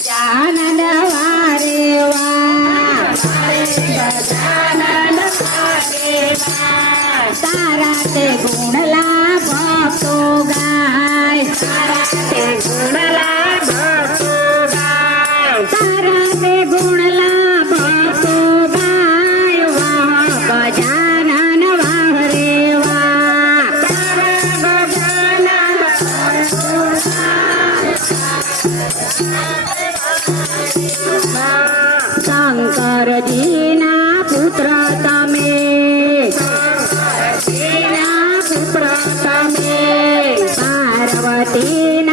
गजानन वारेवा गजानन वारेवा तारा ते गुणला भक्तो गाय. तारा ते गुणला શંકરજીના પુત્ર તમે શંકરજીના પુત્ર તમે પાર્વતીના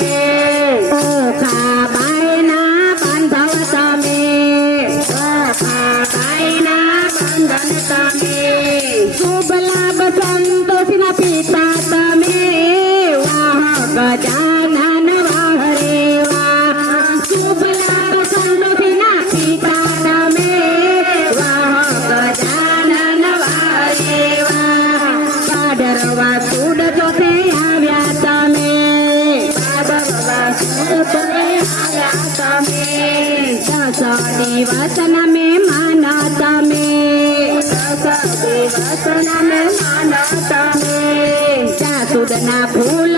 Yeah. વસન મે માના તમે વસન મે માના તમે ચાતુદના ફૂલ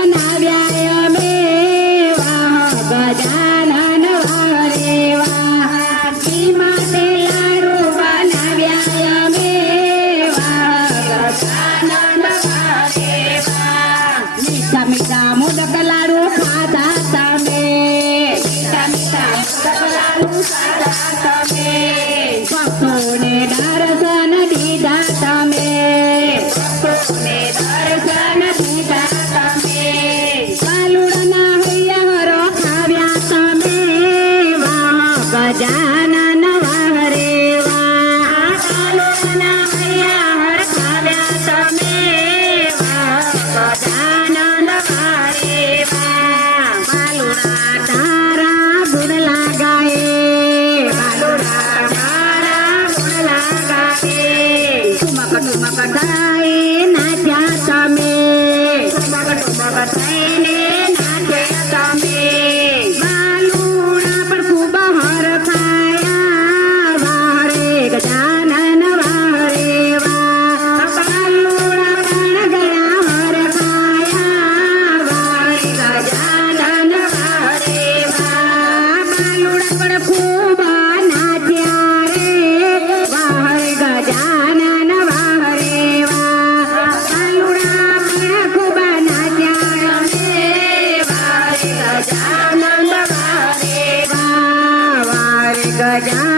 I got.